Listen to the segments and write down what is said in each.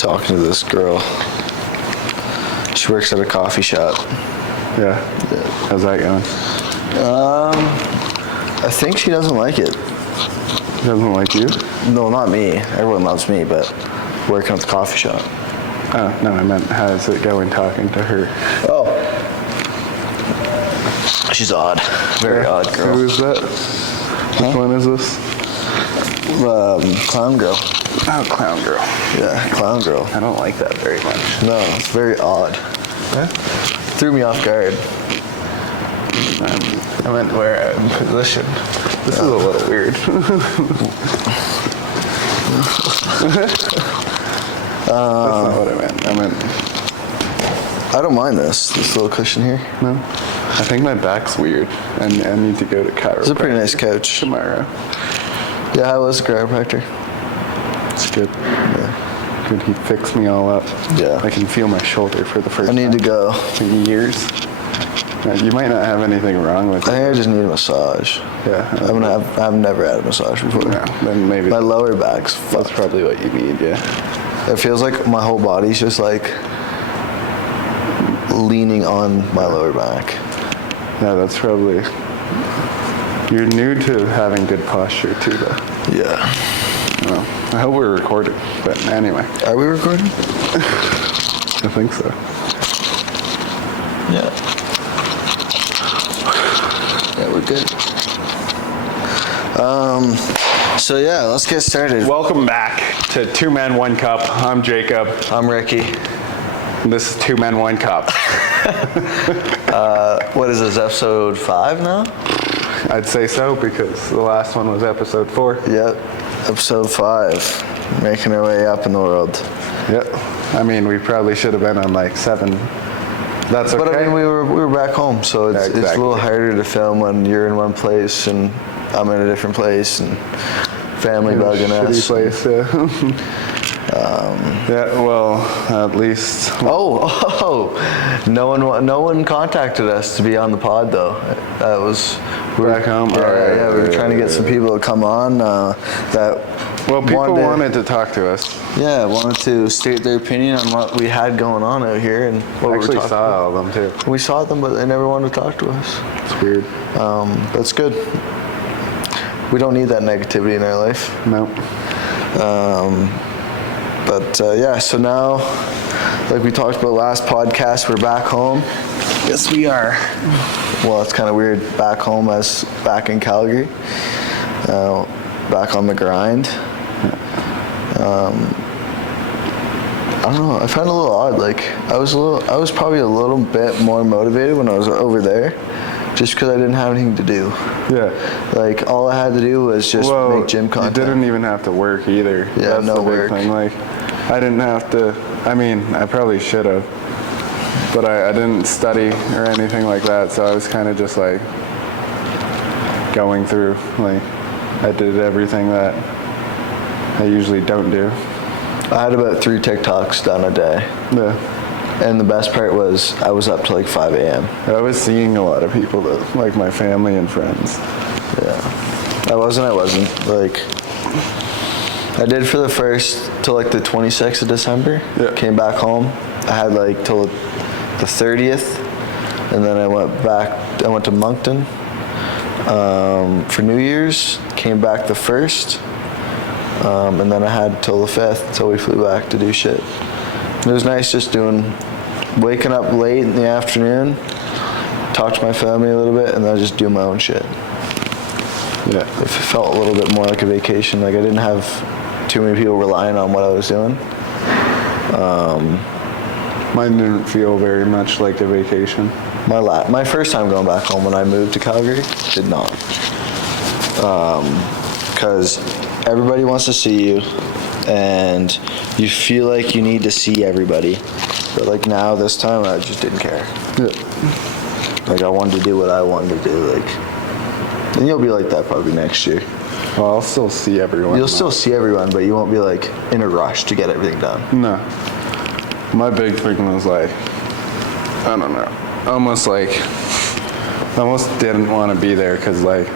talking to this girl. She works at a coffee shop. Yeah. How's that going? I think she doesn't like it. She doesn't like you? No, not me. Everyone loves me, but working at the coffee shop. Oh, no, I meant how's it going talking to her? Oh. She's odd. Very odd girl. Who is that? Which one is this? Clown girl. Oh, clown girl. Yeah, clown girl. I don't like that very much. No, it's very odd. Huh? Threw me off guard. I meant where I'm positioned. This is a little weird. That's not what I meant. I meant... I don't mind this little cushion here. No? I think my back's weird, and I need to go to chiropractor. It's a pretty nice couch. Tomorrow. Yeah, I was a chiropractor. It's good. Yeah. Good, he fixed me all up. Yeah. I can feel my shoulder for the first I need to time go. in years. You might not have anything wrong with it. I think I just need a massage. Yeah. I've never had a massage before. No, then maybe. My lower back's That's fucked. probably what you need, yeah. It feels like my whole body's just like leaning on my lower back. Yeah, that's probably... You're new to having good posture too, though. Yeah. Well, I hope we're recording, but anyway. Are we recording? I think so. Yeah. Yeah, we're good. So yeah, let's get started. Welcome back to Two Men, One Cup. I'm Jacob. I'm Ricky. This is Two Men, One Cup. What is this, episode 5 now? I'd say so because the last one was episode 4. Yep, episode 5. Making our way up in the world. Yep. I mean, we probably should have been on like 7. That's okay. But I mean, we were back home, so it's Yeah, it's a little exactly. harder to film when you're in one place and I'm in a different place and family bugging us. Shitty place, yeah. Yeah, well, at least. Oh, no one contacted us to be on the pod though. That was Back home? Yeah, Alright, yeah, we were trying to get some people to come on that. Well, people wanted to talk to us. Yeah, wanted to state their opinion on what we had going on out here and what I we were actually talking saw about. all of them too. We saw them, but they never wanted to talk to us. It's weird. That's good. We don't need that negativity in our life. No. Yeah, so now, like we talked about last podcast, we're back home. Yes, we are. Well, it's kind of weird back home as back in Calgary. Back on the grind. I don't know, I found it a little odd. Like, I was probably a little bit more motivated when I was over there, just because I didn't have anything to do. Yeah. Like, all I had to do was just make gym content. You didn't even have to work either. Yeah, That's no the big work. thing. Like, I didn't have to. I mean, I probably should have, but I didn't study or anything like that. So I was kind of just like going through. Like, I did everything that I usually don't do. I had about 3 TikToks done a day. Yeah. And the best part was I was up till like 5 a.m. I was seeing a lot of people that, like my family and friends. Yeah. I wasn't. Like, I did for the first till like the 26th of December. Yeah. Came back home. I had like till the 30th. And then I went to Moncton for New Year's. Came back the 1st. And then I had till the 5th till we flew back to do shit. It was nice just waking up late in the afternoon, talk to my family a little bit, and then just do my own shit. Yeah. It felt a little bit more like a vacation. Like I didn't have too many people relying on what I was doing. Mine didn't feel very much like a vacation. My first time going back home when I moved to Calgary did not. Because everybody wants to see you, and you feel like you need to see everybody. But like now, this time, I just didn't care. Yeah. Like I wanted to do what I wanted to do. Like, and you'll be like that probably next year. Well, I'll still see everyone. You'll still see everyone, but you won't be like in a rush to get everything done. No. My big thing was like, I don't know, almost didn't want to be there because like,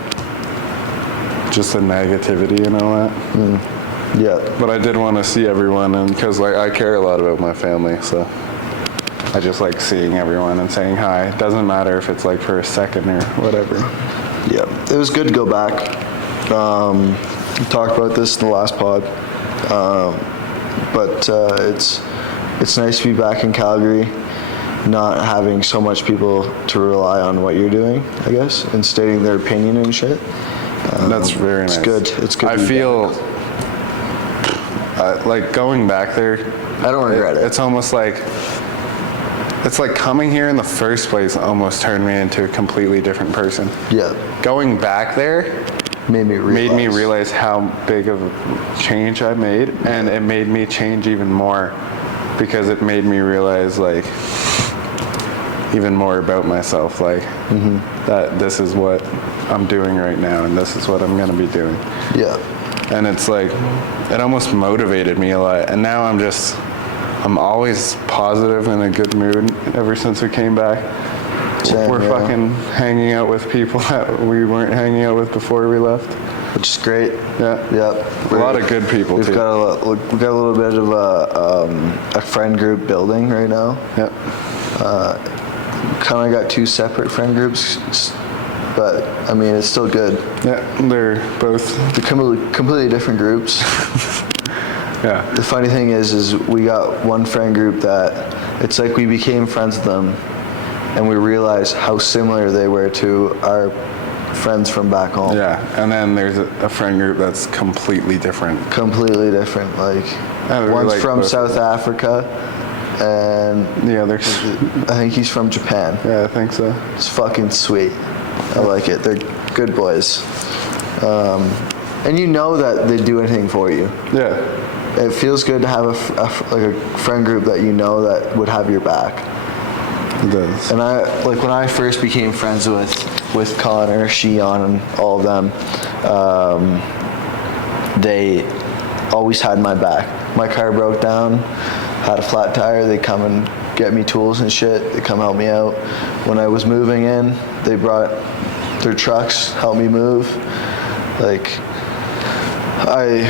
just the negativity and all that. Yeah. But I did want to see everyone, and because like I care a lot about my family, so I just like seeing everyone and saying hi. It doesn't matter if it's like for a second or whatever. Yeah. It was good to go back. We talked about this in the last pod. But it's nice to be back in Calgary, not having so much people to rely on what you're doing, I guess, and stating their opinion and shit. That's very nice. It's good. It's good. I feel like going back there. I don't regret it. It's almost like coming here in the first place almost turned me into a completely different person. Yeah. Going back there Made me realize how big of a change I made, and it made me change even more because it made me realize like even more about myself, like that this is what I'm doing right now and this is what I'm going to be doing. Yeah. And it's like it almost motivated me a lot, and now I'm always positive and in a good mood ever since we came back. Same, We're yeah. fucking hanging out with people that we weren't hanging out with before we left. Which is great. Yeah. Yep. A lot of good people We've too. got a little bit of a friend group building right now. Yep. Kind of got two separate friend groups, but I mean it's still good. Yeah, they're both. They're completely different groups. Yeah. The funny thing is we got one friend group that it's like we became friends with them, and we realized how similar they were to our friends from back home. Yeah, and then there's a friend group that's completely different. Completely different. Like we one's like from both South Africa, and The others. I think he's from Japan. Yeah, I think so. It's fucking sweet. I like it. They're good boys. And you know that they do anything for you. Yeah. It feels good to have a friend group that you know that would have your back. It does. And when I first became friends with Connor, Shion, and all of them, they always had my back. My car broke down, had a flat tire, they come and get me tools and shit. They come help me out. When I was moving in, they brought their trucks, helped me move. Like, I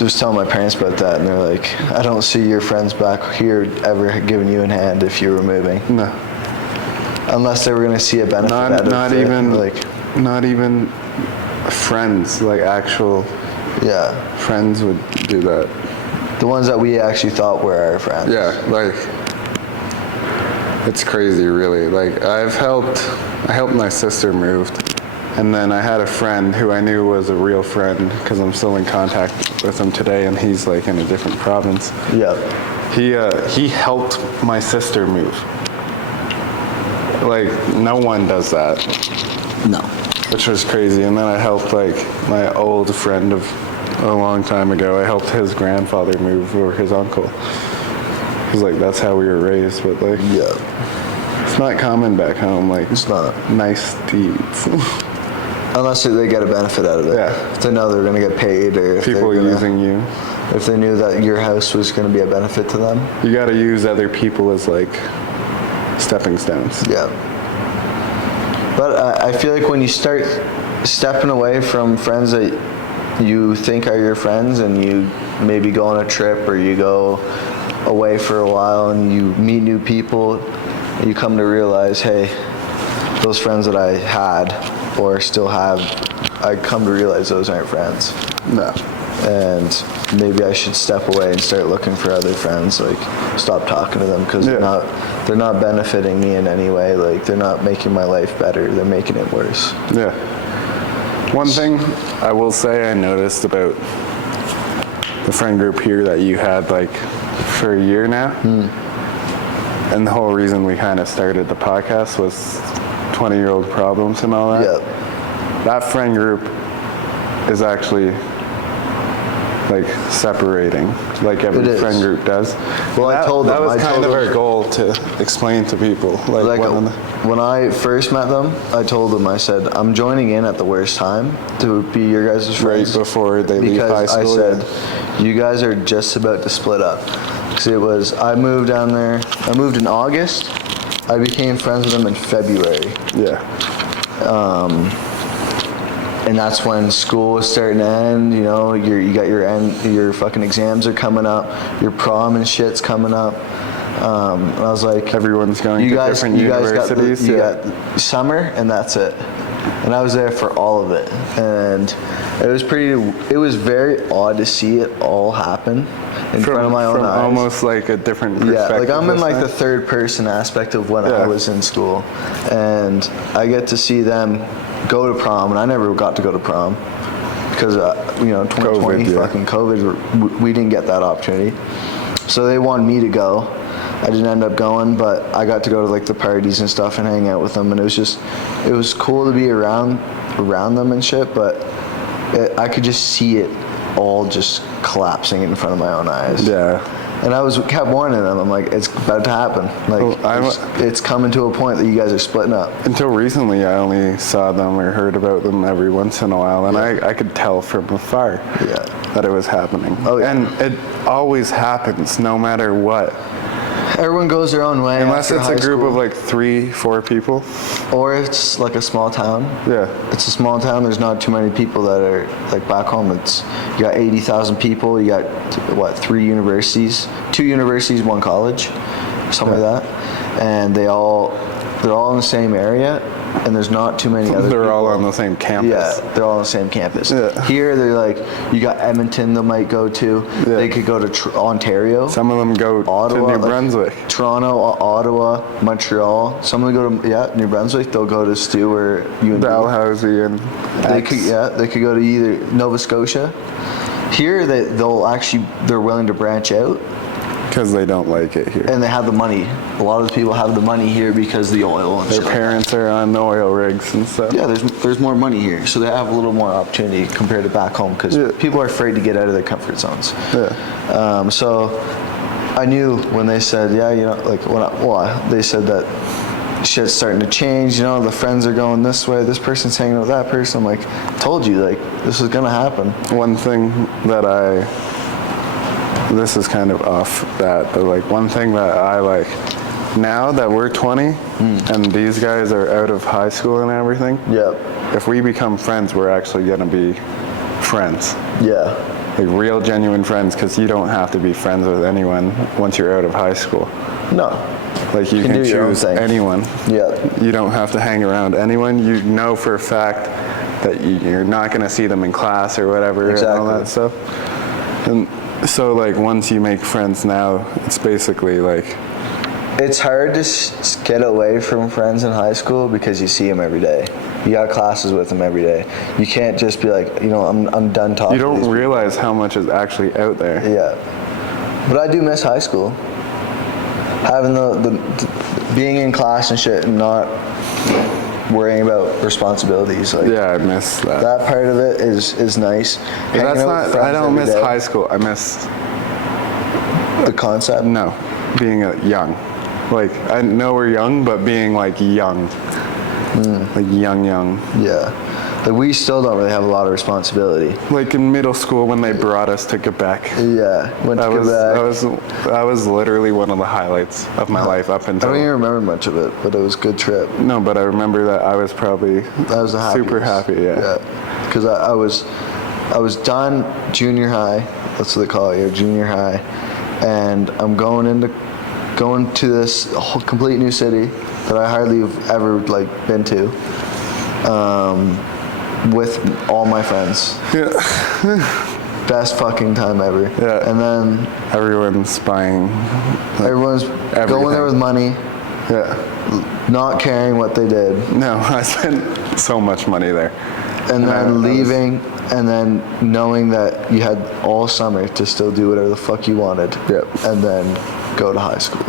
was telling my parents about that, and they're like, I don't see your friends back here ever giving you a hand if you were moving. No. Unless they were going to see a benefit out of it. Not even friends, like actual friends would do that. The ones that we actually thought were our friends. Yeah, like it's crazy, really. Like I helped my sister move, and then I had a friend who I knew was a real friend because I'm still in contact with him today, and he's like in a different province. Yeah. He helped my sister move. Like no one does that. No. Which was crazy. And then I helped like my old friend of a long time ago. I helped his grandfather move, or his uncle. It was like that's how we were raised, but like it's not common back home. Like It's not. nice deeds. Unless they get a benefit out of it. Yeah. If they know they're going to get paid, or if People they're gonna, using you. if they knew that your house was going to be a benefit to them. You got to use other people as like stepping stones. Yeah. But I feel like when you start stepping away from friends that you think are your friends, and you maybe go on a trip or you go away for a while and you meet new people, you come to realize, hey, those friends that I had or still have, I come to realize those aren't friends. No. And maybe I should step away and start looking for other friends, like stop talking to them because they're not benefiting me in any way. Like they're not making my life better, they're making it worse. Yeah. One thing I will say I noticed about the friend group here that you had like for a year now, and the whole reason we kind of started the podcast was 20-year-old problems and all that. Yeah. That friend group is actually like separating, like every friend group does. Well, I told them. That was kind of our goal to explain to people. Like when I first met them, I told them, I said, I'm joining in at the worst time to be your guys' friends. Right before they leave high school. Because I said, you guys are just about to split up. Because I moved down there, I moved in August. I became friends with them in February. Yeah. and that's when school was starting to end. You know, you got your fucking exams are coming up, your prom and shit's coming up. And I was like, everyone's going to different universities. You got summer, and that's it. And I was there for all of it, and it was very odd to see it all happen in front of my own eyes. Almost like a different perspective. Yeah, like I'm in like the third person aspect of when I was in school, and I get to see them go to prom, and I never got to go to prom because 2020 COVID, fucking COVID, we didn't get that opportunity. So they wanted me to go. I didn't end up going, but I got to go to like the parties and stuff and hang out with them, and it was cool to be around them and shit. But I could just see it all just collapsing in front of my own eyes. Yeah. And I kept warning them. I'm like, it's about to happen. Like, it's coming to a point that you guys are splitting up. Until recently, I only saw them or heard about them every once in a while, and I could tell from afar that it was happening. Oh, yeah. And it always happens, no matter what. Everyone goes their own way. Unless it's a group of like 3-4 people. Or it's like a small town. Yeah. It's a small town. There's not too many people that are like back home. You got 80,000 people. You got 3 universities, 2 universities, 1 college, something like that. And they're all in the same area. And there's not too many other They're people. all on the same campus. Yeah, they're all on the same campus. Yeah. Here, they're like, you got Edmonton they might go to. Yeah. They could go to Ontario. Some of them go Ottawa, to New Brunswick. Toronto, Ottawa, Montreal. Some of them go to, New Brunswick. They'll go to Stu or UNB. Dalhousie and they could go to either Nova Scotia. Here, they're willing to branch out. Because they don't like it here. And they have the money. A lot of the people have the money here because of the oil and their shit. Parents are on oil rigs and stuff. Yeah, there's more money here, so they have a little more opportunity compared to back home because people are afraid to get out of their comfort zones. Yeah. So I knew when they said, they said that shit's starting to change. The friends are going this way. This person's hanging out with that person. I'm like, I told you, like, this is gonna happen. One thing that this is kind of off that, but like one thing that I like, now that we're 20 and these guys are out of high school and everything, if we become friends, we're actually going to be friends. Yeah. Like real, genuine friends, because you don't have to be friends with anyone once you're out of high school. No. Like you can choose anyone. Yeah. You don't have to hang around anyone. You know for a fact that you're not going to see them in class or whatever and all that stuff. And so like once you make friends now, it's basically like... It's hard to get away from friends in high school because you see them every day. You got classes with them every day. You can't just be like, I'm done talking. You don't realize how much is actually out there. Yeah. But I do miss high school. Having the being in class and shit and not worrying about responsibilities. Like, yeah, I miss that. That part of it is nice. I don't miss high school. I miss the concept. No, being young. Like I know we're young, but being like young, like young. Yeah. Like we still don't really have a lot of responsibility. Like in middle school when they brought us to Quebec. Yeah, went to Quebec. That was literally one of the highlights of my life up until. I don't even remember much of it, but it was a good trip. No, but I remember that I was probably super happy. Yeah. Because I was done junior high. That's what they call it here, junior high, and I'm going to this whole complete new city that I hardly have ever been to. With all my friends. Yeah. Best fucking time ever. Yeah. And then everyone's spying. Everyone's going there with money. Yeah. Not caring what they did. No, I spent so much money there. And then leaving and then knowing that you had all summer to still do whatever the fuck you wanted. Yep. And then go to high school.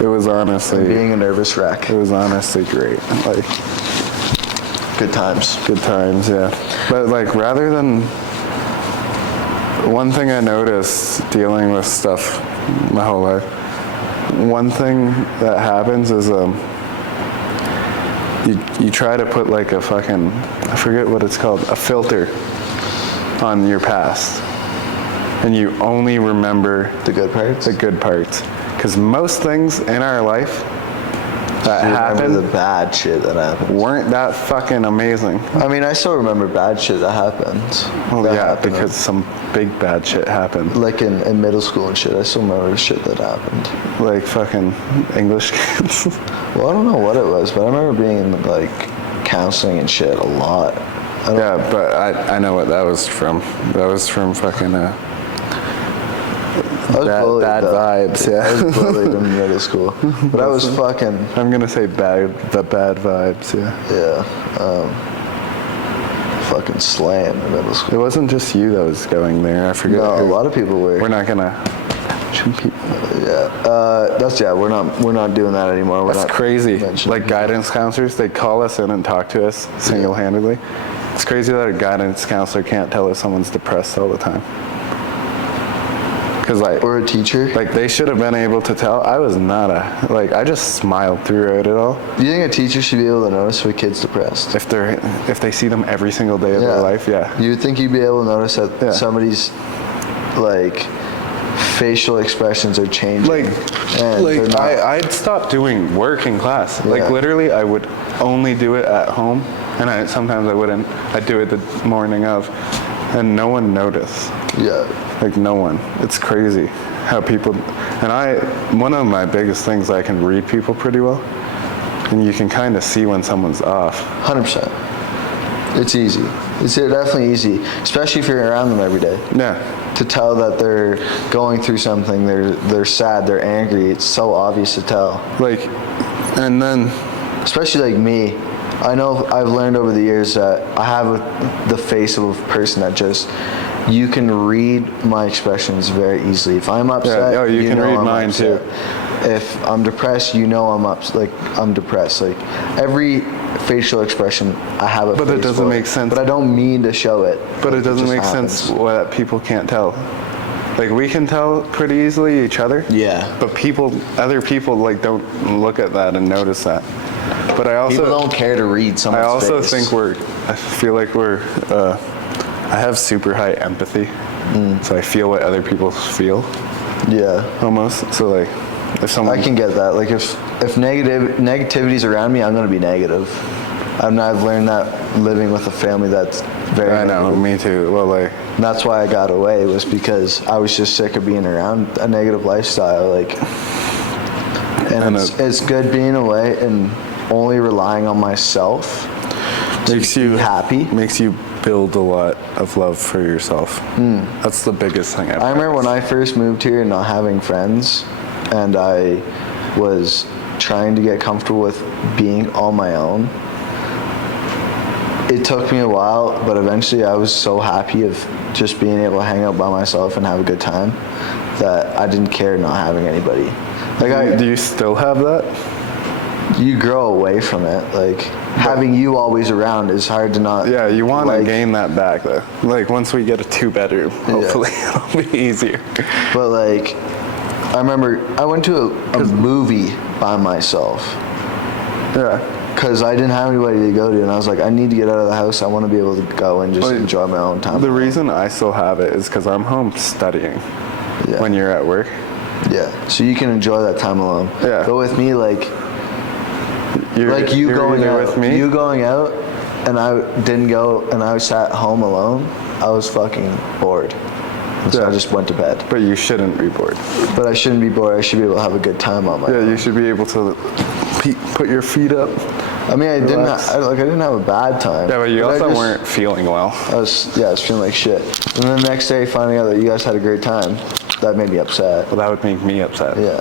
It was honestly... And being a nervous wreck. It was honestly great. Good times. Good times, yeah. But rather than... One thing I noticed dealing with stuff my whole life, one thing that happens is you try to put a fucking, I forget what it's called, a filter on your past. And you only remember the good parts? The good parts. Because most things in our life that Do you remember happened the bad shit that happened? weren't that fucking amazing. I mean, I still remember bad shit that happened. Well, That yeah, happened, because some big bad shit happened. like in middle school and shit, I still remember the shit that happened. Like fucking English kids. Well, I don't know what it was, but I remember being in like counseling and shit a lot. Yeah, but I know what that was from. That was from fucking I was bullied, bad though. vibes. I Yeah. was bullied in middle school, but I was fucking I'm gonna say bad vibes. Yeah. fucking slammed in middle It school. wasn't just you that was going there. I forget. No, a who. lot of people were. We're not gonna. We're not doing that anymore. We're That's not crazy. mentioning- Like guidance counselors, they call us in and talk to us single-handedly. It's crazy that a guidance counselor can't tell if someone's depressed all the time. Cause or a teacher. like they should have been able to tell. I was not I just smiled throughout it all. Do you think a teacher should be able to notice if a kid's depressed? If they see them every single day of their life, yeah. You would think you'd be able to notice that Yeah. somebody's like facial expressions are changing. and they're not- I'd stop doing work in class. Yeah. Like literally, I would only do it at home, and sometimes I wouldn't. I'd do it the morning of, and no one noticed. yeah. Like no one. It's crazy how people. And one of my biggest things, I can read people pretty well, and you can kind of see when someone's off. 100%. It's easy. It's definitely easy, especially if you're around them every day. Yeah. To tell that they're going through something, they're sad, they're angry. It's so obvious to tell. Like, and then. Especially like me. I know I've learned over the years that I have the face of a person that just, you can read my expressions very easily. If I'm upset, Yeah, you can know read I'm mine upset. too. If I'm depressed, you know I'm depressed. Like every facial expression, I have a But it face doesn't for make sense. But I don't mean to show it. But Like, it doesn't just make happens. sense what people can't tell. Like we can tell pretty easily each other. Yeah. But other people like don't look at that and notice that. But I also People don't care to read someone's I also face. think I feel like I have super high empathy. So I feel what other people feel Yeah. almost. So like if someone I can get that. Like if negativity's around me, I'm gonna be negative. I've learned that living with a family that's very I know, negative. me too. Well, like And that's why I got away, was because I was just sick of being around a negative lifestyle. Like, and it's good being away and only relying on myself to makes be you happy. Makes you build a lot of love for yourself. That's the biggest thing I've I remember when I first moved here and not having friends, and I was trying to get comfortable with being on my own. It took me a while, but eventually I was so happy of just being able to hang out by myself and have a good time that I didn't care not having anybody. Like do you still have that? you grow away from it. Like having you always around is hard to not. Yeah, you want to like, gain that back though. Like once we get a 2-bedroom, hopefully it'll be easier. But like, I remember I went to a movie by myself. Yeah. Because I didn't have anybody to go to, and I was like, I need to get out of the house. I want to be able to go and just Well, enjoy my own time. The reason I still have it is because I'm home studying Yeah. when you're at work. Yeah, so you can enjoy that time alone. Yeah. But with me, like You're going either out, with me. you going out, and I didn't go, and I sat home alone. I was fucking bored, and so I Yeah. just went to bed. But you shouldn't be bored. But I shouldn't be bored. I should be able to have a good time on my Yeah, own. you should be able to put your feet up. I mean, I didn't. Relax. I didn't have a bad time. Yeah, but you I also just- weren't feeling well. I was feeling like shit. And then the next day, finding out that you guys had a great time, that made me upset. Well, that would make me upset. Yeah.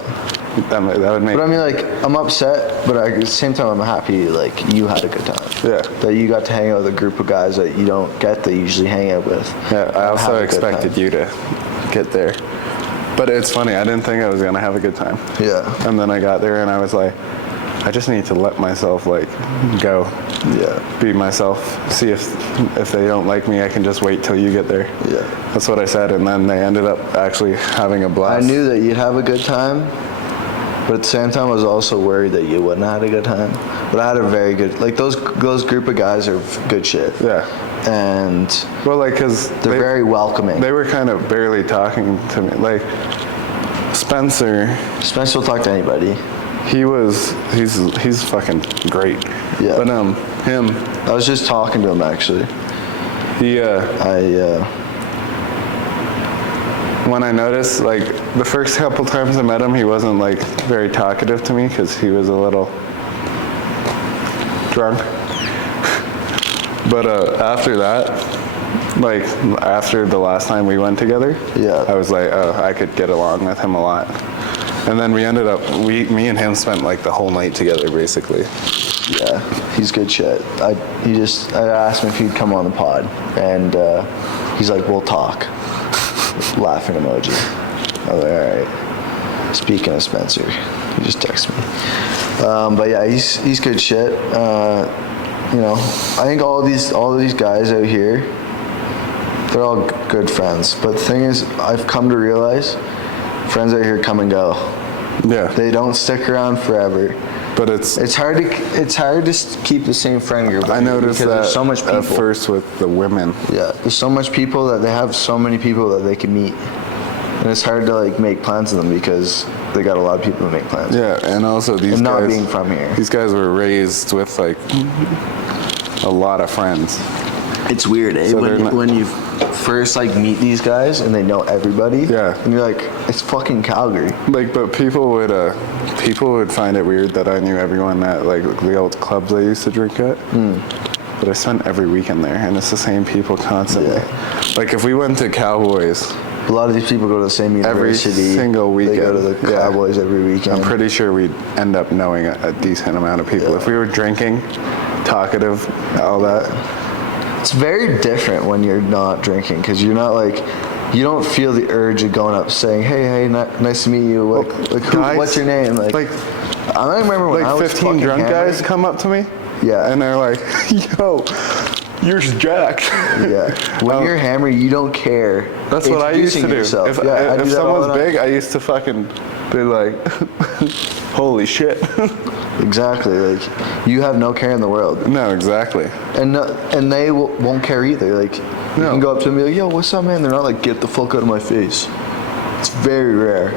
That would make. But I mean, like, I'm upset, but at the same time, I'm happy, like, you had a good time. Yeah. That you got to hang out with a group of guys that you don't get to usually hang out with. Yeah, I Have also a good expected time. you to get there. But it's funny, I didn't think I was gonna have a good time. Yeah. And then I got there and I was like, I just need to let myself like go, Yeah. be myself. See if they don't like me, I can just wait till you get there. Yeah. That's what I said, and then they ended up actually having a blast. I knew that you'd have a good time, but at the same time, I was also worried that you wouldn't have had a good time. But I had a very good, like, those group of guys are good shit. Yeah. And Well, like, cause they're very welcoming. they were kind of barely talking to me. Like Spencer, Spencer will talk to anybody. He's fucking great. Yeah. But him, I was just talking to him actually. When I noticed, like, the first couple times I met him, he wasn't, like, very talkative to me because he was a little drunk. But after that, like, after the last time we went together, Yeah. I was like, oh, I could get along with him a lot. And then we ended up, me and him spent, like, the whole night together, basically. Yeah, he's good shit. I asked him if he'd come on the pod, and he's like, we'll talk. Laughing emoji. I was like, all right. Speaking of Spencer, he just texted me. But yeah, he's good shit. You know, I think all these guys out here, they're all good friends. But the thing is, I've come to realize, friends out here come and go. Yeah. They don't stick around forever. But it's hard to keep the same friend group. I noticed that there's so much people. at first with the women. Yeah, there's so much people that they have so many people that they can meet, and it's hard to like make plans with them because they got a lot of people to make plans. Yeah, and also these and guys. not being from here. These guys were raised with like a lot of friends. It's weird, eh? So When you first like meet these guys and they know everybody. Yeah. And you're like, it's fucking Calgary. Like, but people would find it weird that I knew everyone at like the old clubs I used to drink at. But I spent every weekend there, and it's the same people constantly. Yeah. Like if we went to Cowboys, A lot of these people go to the same university. every single weekend. They go to the Cowboys every weekend. I'm pretty sure we'd end up knowing a decent amount of people. Yeah. If we were drinking, talkative, all that. It's very different when you're not drinking because you're not like, you don't feel the urge of going up saying, hey, nice to meet you. Guys, what's your name? Like I remember when I was 15 fucking drunk hammered. guys come up to me. Yeah. And they're like, yo, you're jacked. Yeah. When you're hammered, you don't care. That's what I used to do. Yourself. If I do that all someone's the time. big, I used to fucking be like, holy shit. Exactly. Like, you have no care in the world. No, exactly. And they won't care either. Like, you No. can go up to them and be like, yo, what's up, man? They're not like, get the fuck out of my face. It's very rare.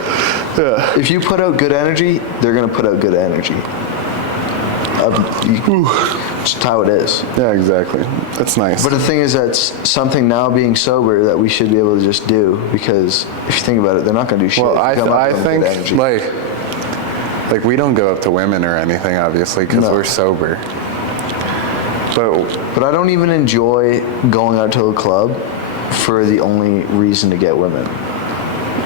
Yeah. If you put out good energy, they're going to put out good energy. It's just how it is. Yeah, exactly. That's nice. But the thing is, that's something now being sober that we should be able to just do, because if you think about it, they're not going to do shit. well, if you come up I with them with good think energy. like we don't go up to women or anything, obviously, because No. we're sober. But I don't even enjoy going out to a club for the only reason to get women.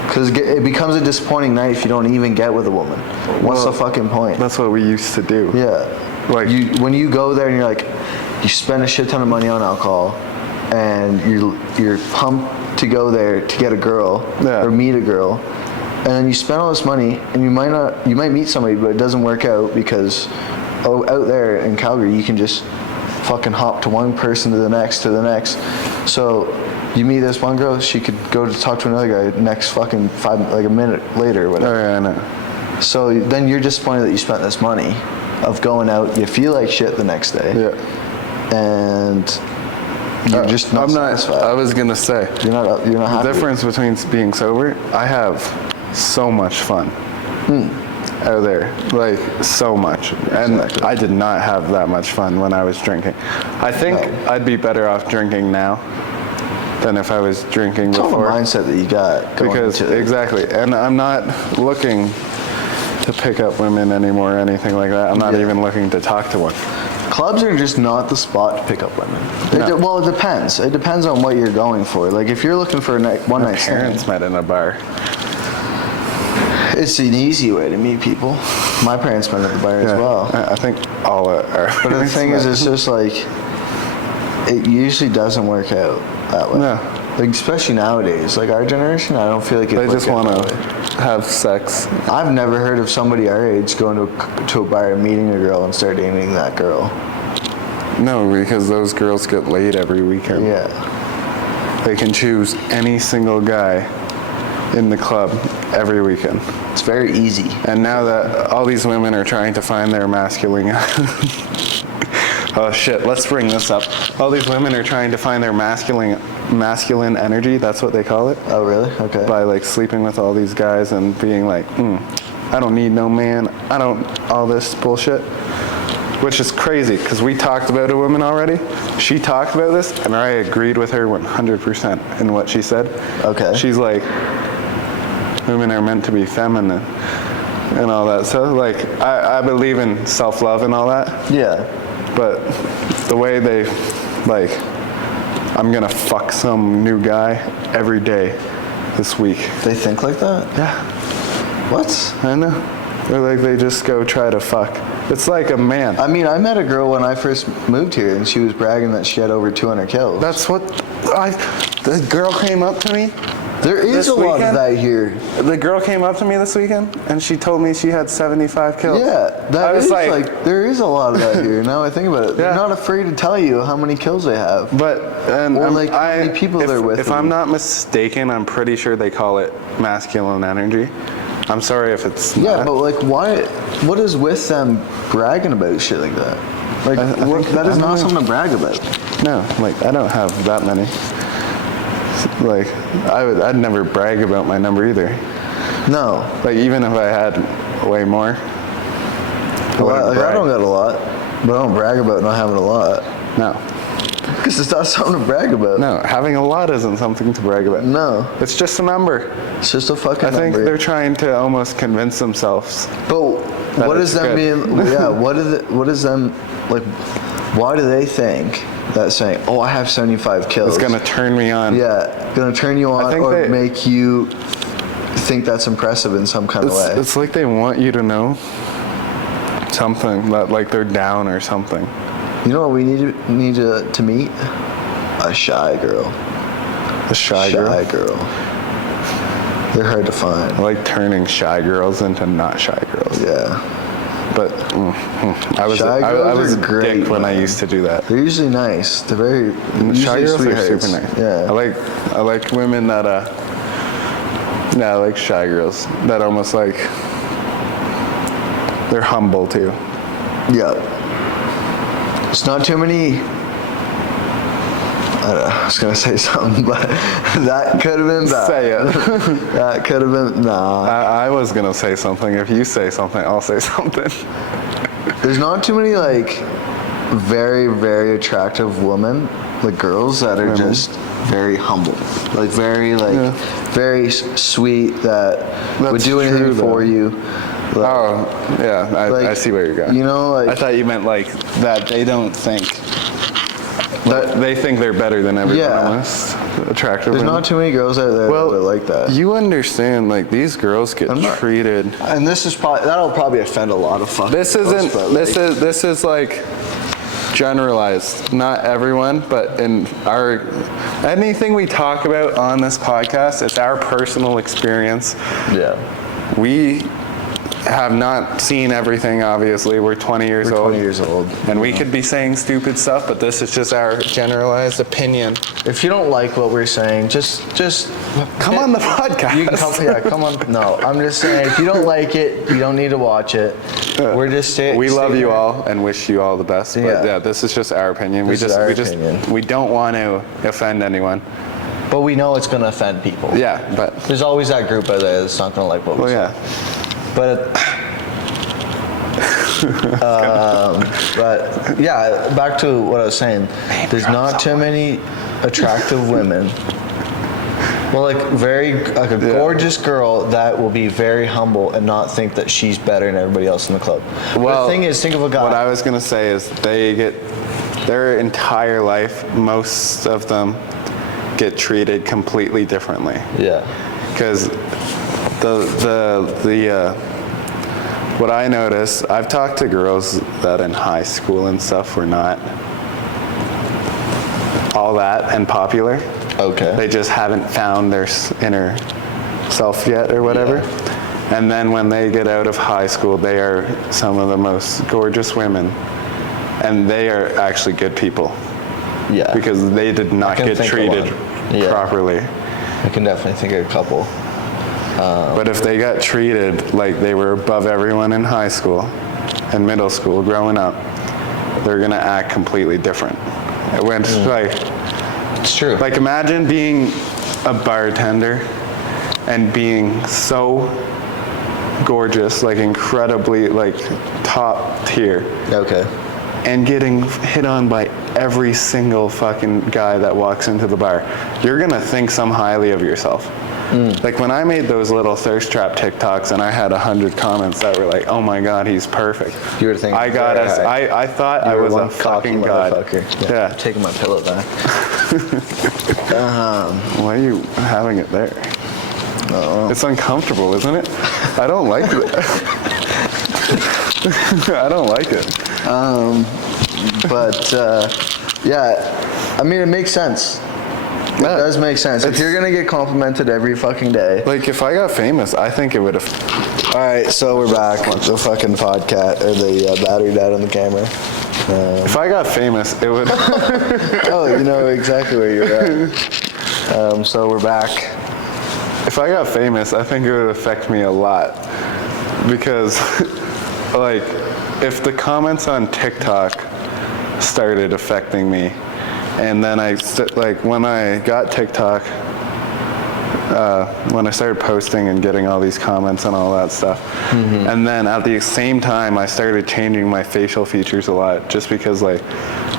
Because it becomes a disappointing night if you don't even get with a woman. What's the fucking point? that's what we used to do. Yeah. Like- when you go there and you're like, you spend a shit ton of money on alcohol, and you're pumped to go there to get a girl or meet a girl, and then you spend all this money and you might meet somebody, but it doesn't work out because out there in Calgary you can just fucking hop to one person to the next. So you meet this one girl, she could go to talk to another guy next fucking a minute later or whatever. Oh, yeah, I know. So then you're disappointed that you spent this money of going out. You feel like shit the next day. Yeah. And you're just not satisfied. I was gonna say You're not happy. the difference between being sober. I have so much fun out there, like so much, and Exactly. I did not have that much fun when I was drinking. I think No. I'd be better off drinking now than if I was drinking It's all the before. mindset that you got going Because into it. exactly, and I'm not looking to pick up women anymore or anything like that. I'm not Yeah. even looking to talk to one. Clubs are just not the spot to pick up women. No. Well, it depends. It depends on what you're going for. Like if you're looking for a one My night parents stand, met in a bar. it's an easy way to meet people. My parents met at the bar as Yeah, well. I think all our But the parents thing is, met. it's just like, it usually doesn't work out that way. No. Like, especially nowadays. Like, our generation, I don't feel like it They just works out want that way. to have sex. I've never heard of somebody our age going to a bar and meeting a girl and start dating that girl. No, because those girls get laid every weekend. Yeah. They can choose any single guy in the club every weekend. It's very easy. And now that all these women are trying to find their masculine... oh shit, let's bring this up. All these women are trying to find their masculine energy, that's what they call it. Oh, really? Okay. By like sleeping with all these guys and being like, I don't need no man. I don't, all this bullshit. Which is crazy, because we talked about a woman already. She talked about this, and I agreed with her 100% in what she said. Okay. She's like, women are meant to be feminine and all that. So, like, I believe in self-love and all that. Yeah. But the way they, like, I'm gonna fuck some new guy every day this week. They think like that? Yeah. What? I know. Or like they just go try to fuck. It's like a man. I mean, I met a girl when I first moved here, and she was bragging that she had over 200 kills. That's what the girl came up to me. There is a lot of that here. The girl came up to me this weekend, and she told me she had 75 kills. Yeah, that I was is like, there is a lot of that here. Now I think about it, they're Yeah. not afraid to tell you how many kills they have. But and Or like how many people they're with. If I'm not mistaken, I'm pretty sure they call it masculine energy. I'm sorry if it's Yeah, not. but like, why? What is with them bragging about shit like that? Like, that is not something to brag about. No, like I don't have that many. Like I'd never brag about my number either. No. Like even if I had way more. Well, I don't got a lot, but I don't brag about not having a lot. No. Because it's not something to brag about. No, having a lot isn't something to brag about. No. It's just a number. It's just a fucking I think number. they're trying to almost convince themselves. But what it's is them good. being? Yeah. What is them like? Why do they think that saying, "Oh, I have 75 kills"? It's gonna turn me on. Yeah, gonna turn you on think or make you think that's impressive in some kind of way. It's like they want you to know something, that like they're down or something. You know what we need to meet? A shy girl. A shy girl? Shy girl. They're hard to find. I like turning shy girls into not shy girls. Yeah. But I was Shy girls I was are a great, dick when I man. used to do that. They're usually nice. They're very Shy usually girls are sweethearts. super nice. Yeah. I like women that I like shy girls that almost like they're humble too. Yeah. It's not too many. I was gonna say something, but that could have been bad. Say it. That could have been I was gonna say something. If you say something, I'll say something. There's not too many like very, very attractive women, like girls that are just very humble, like very very sweet that would do anything true, for though. you. Like, Oh, yeah, I see where you're going. You know, like I thought you meant like that they don't think. that. They think they're better than everyone Yeah. else. Attractive There's women. not too many girls out there that are like that. You understand, like these girls get not- treated. And this is that'll probably offend a lot of fucking. This girls, isn't. but, This is like generalized. Not everyone, but in our anything we talk about on this podcast, it's our personal experience. Yeah. We have not seen everything, obviously. We're 20 years We're old. 20 years old. And we could be saying stupid stuff, but this is just our generalized opinion. If you don't like what we're saying, just Come on the podcast. You can come. Yeah, come on. No, I'm just saying. If you don't like it, you don't need to watch it. We're just saying. We love you all and wish you all the best. But Yeah. yeah, this is just our opinion. This is our opinion. We don't want to offend anyone. But we know it's gonna offend people. Yeah, but There's always that group out there that's not gonna like what we well, say. yeah. But but yeah, back to what I was saying. There's not too many attractive women. Well, like a gorgeous girl that will be very humble and not think that she's better than everybody else in the club. Well, the thing is, think of a guy. What I was gonna say is they get their entire life. Most of them get treated completely differently. Yeah. Because what I notice, I've talked to girls that in high school and stuff were not all that and popular. Okay. They just haven't found their inner self yet or whatever. And then when they get out of high school, they are some of the most gorgeous women. And they are actually good people. Yeah. Because they did not can get think of treated one. Yeah. properly. I can definitely think of a couple. But if they got treated like they were above everyone in high school and middle school growing up, they're gonna act completely different. When It's true. like imagine being a bartender and being so gorgeous, like incredibly, like top tier, Okay. and getting hit on by every single fucking guy that walks into the bar, you're gonna think some highly of yourself. Like when I made those little thirst trap TikToks and I had 100 comments that were like, "Oh my God, he's perfect." You were thinking, I got us. I thought I was a fucking god. Yeah. I'm taking my pillow back. Why are you having it there? It's uncomfortable, isn't it? I don't like it. I don't like it. But yeah, I mean, it makes sense. It does make sense. If you're gonna get complimented every fucking day. Like if I got famous, I think it would have. All right, so we're back. The fucking podcast, or the battery died on the camera. If I got famous, it would. Oh, you know exactly where you're at. So we're back. If I got famous, I think it would affect me a lot, because, like, if the comments on TikTok started affecting me, and then when I got TikTok, when I started posting and getting all these comments and all that stuff, and then at the same time I started changing my facial features a lot, just because like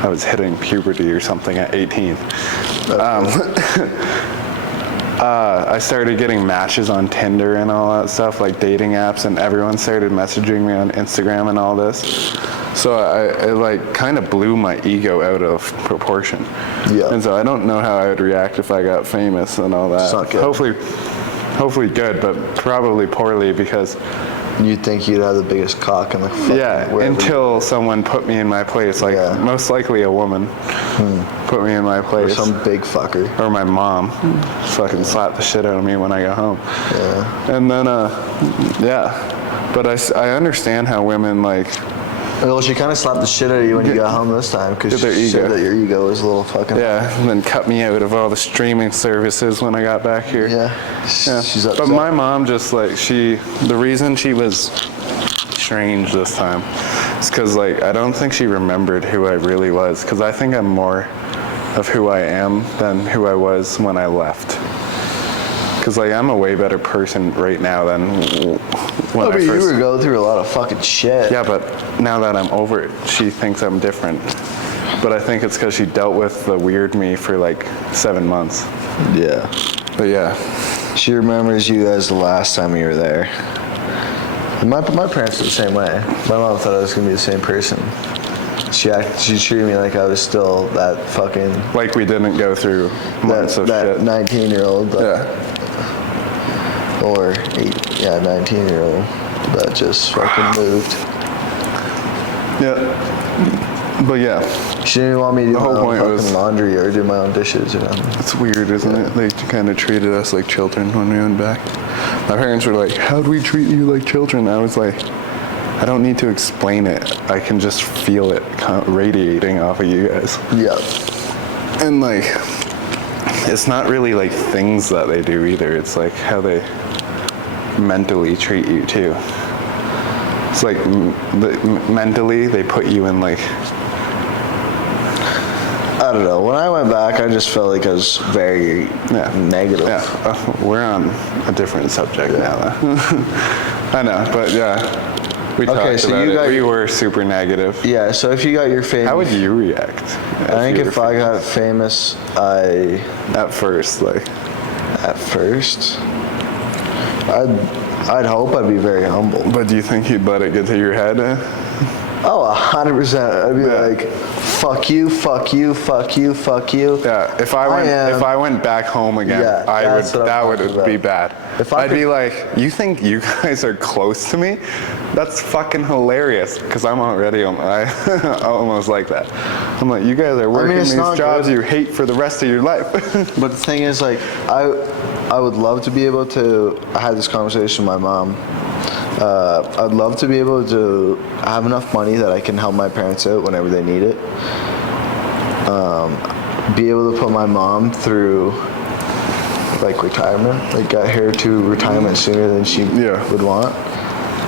I was hitting puberty or something at 18. I started getting matches on Tinder and all that stuff, like dating apps, and everyone started messaging me on Instagram and all this. So it like kind of blew my ego out of proportion. Yeah. And so I don't know how I would react if I got famous and all that. It's not good. Hopefully good, but probably poorly, because You'd think you'd have the biggest cock in the fucking wherever until someone put me in my place, like most likely a woman put me in my or place. some big fucker. Or my mom fucking slapped the shit out of me when I got home. Yeah. And then, but I understand how women like. Well, she kind of slapped the shit out of you when you got home this time, because Get their she said ego. that your ego was a little fucking. Yeah, and then cut me out of all the streaming services when I got back here. Yeah. She's upset. But my mom just like, the reason she was strange this time is because like, I don't think she remembered who I really was, because I think I'm more of who I am than who I was when I left. Because like, I'm a way better person right now than when I but first. you were going through a lot of fucking shit. Yeah, but now that I'm over it, she thinks I'm different. But I think it's because she dealt with the weird me for like 7 months. Yeah. But yeah. She remembers you as the last time you were there. My parents were the same way. My mom thought I was gonna be the same person. She treated me like I was still that fucking. Like we didn't go through months of that shit. 19-year-old. Yeah. Or 19-year-old that just fucking moved. Yeah. But yeah. She didn't want me to do The my whole own point fucking was- laundry or do my own dishes or nothing. It's weird, isn't it? They kind of treated us like children when we went back. My parents were like, "How'd we treat you like children?" I was like, I don't need to explain it. I can just feel it radiating off of you guys. Yeah. And like, it's not really like things that they do either. It's like how they mentally treat you too. It's like mentally they put you in like. I don't know. When I went back, I just felt like I was very negative. Yeah, we're on a different subject now. I know, but yeah, we talked so about you it. got We were super negative. Yeah, so if you got your famous... How would you react? I think if I got famous, At first, I'd hope I'd be very humble. But do you think you'd let it get to your head? Oh, 100%. I'd be like, fuck you, fuck you, fuck you, fuck you. Yeah, if I went back home again, that would be bad. I'd be like, you think you guys are close to me? That's fucking hilarious, because I'm already almost like that. I'm like, you guys are working these jobs you hate for the rest of your life. But the thing is, like, I would love to be able to, I had this conversation with my mom. I'd love to be able to have enough money that I can help my parents out whenever they need it. Be able to put my mom through like retirement, like get her to retirement sooner than she would want.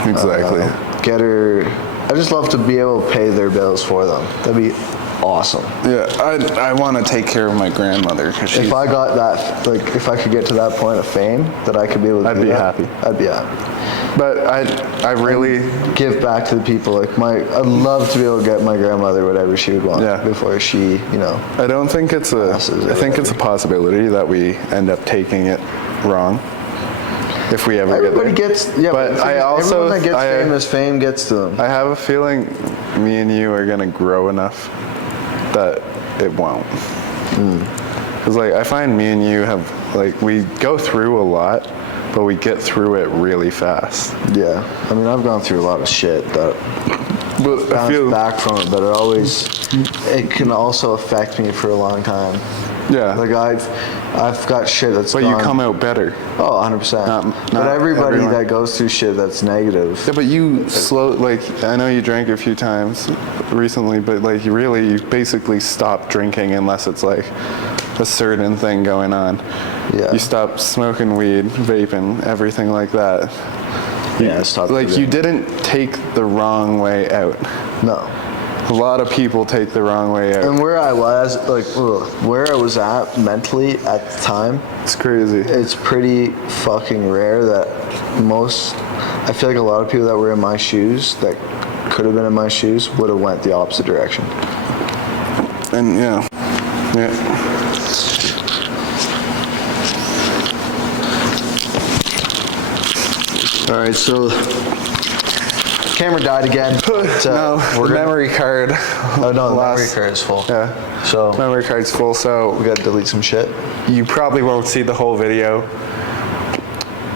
Exactly. Get her. I just love to be able to pay their bills for them. That'd be awesome. Yeah, I want to take care of my grandmother. If I got that, like, if I could get to that point of fame, that I could be able to I'd be happy. I'd be happy. But I really give back to the people. Like I'd love to be able to get my grandmother whatever she would want before she, I don't think it's I think it's a possibility that we end up taking it wrong if we ever Everybody get there. gets, yeah, but I also everyone that gets famous, fame gets to them. I have a feeling me and you are gonna grow enough that it won't. Because like I find me and you have like we go through a lot, but we get through it really fast. Yeah, I mean I've gone through a lot of shit that bounce back from it, but it can also affect me for a long time. Yeah. Like I've got shit that's But you come out better. Oh, 100%. But everybody that goes through shit that's negative. Yeah, but you I know you drank a few times recently, but like you basically stop drinking unless it's like a certain thing going on. Yeah. You stop smoking weed, vaping, everything like that. Yeah, stop. Like you didn't take the wrong way out. No. A lot of people take the wrong way out. And where I was, where I was at mentally at the time, it's crazy. It's pretty fucking rare that I feel like a lot of people that were in my shoes, that could have been in my shoes, would have went the opposite direction. And yeah. All right, so camera died again. But, the memory card. Oh no, the memory card is full. Yeah. So memory card's full, so we got to delete some shit. You probably won't see the whole video.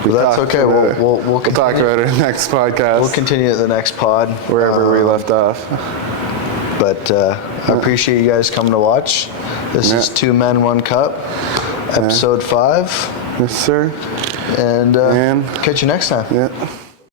But that's okay. We'll talk about it in the next podcast. We'll continue at the next pod wherever we left off. But I appreciate you guys coming to watch. This is 2 Men, 1 Cup, episode 5. Yes, sir. And catch you next time. Yeah.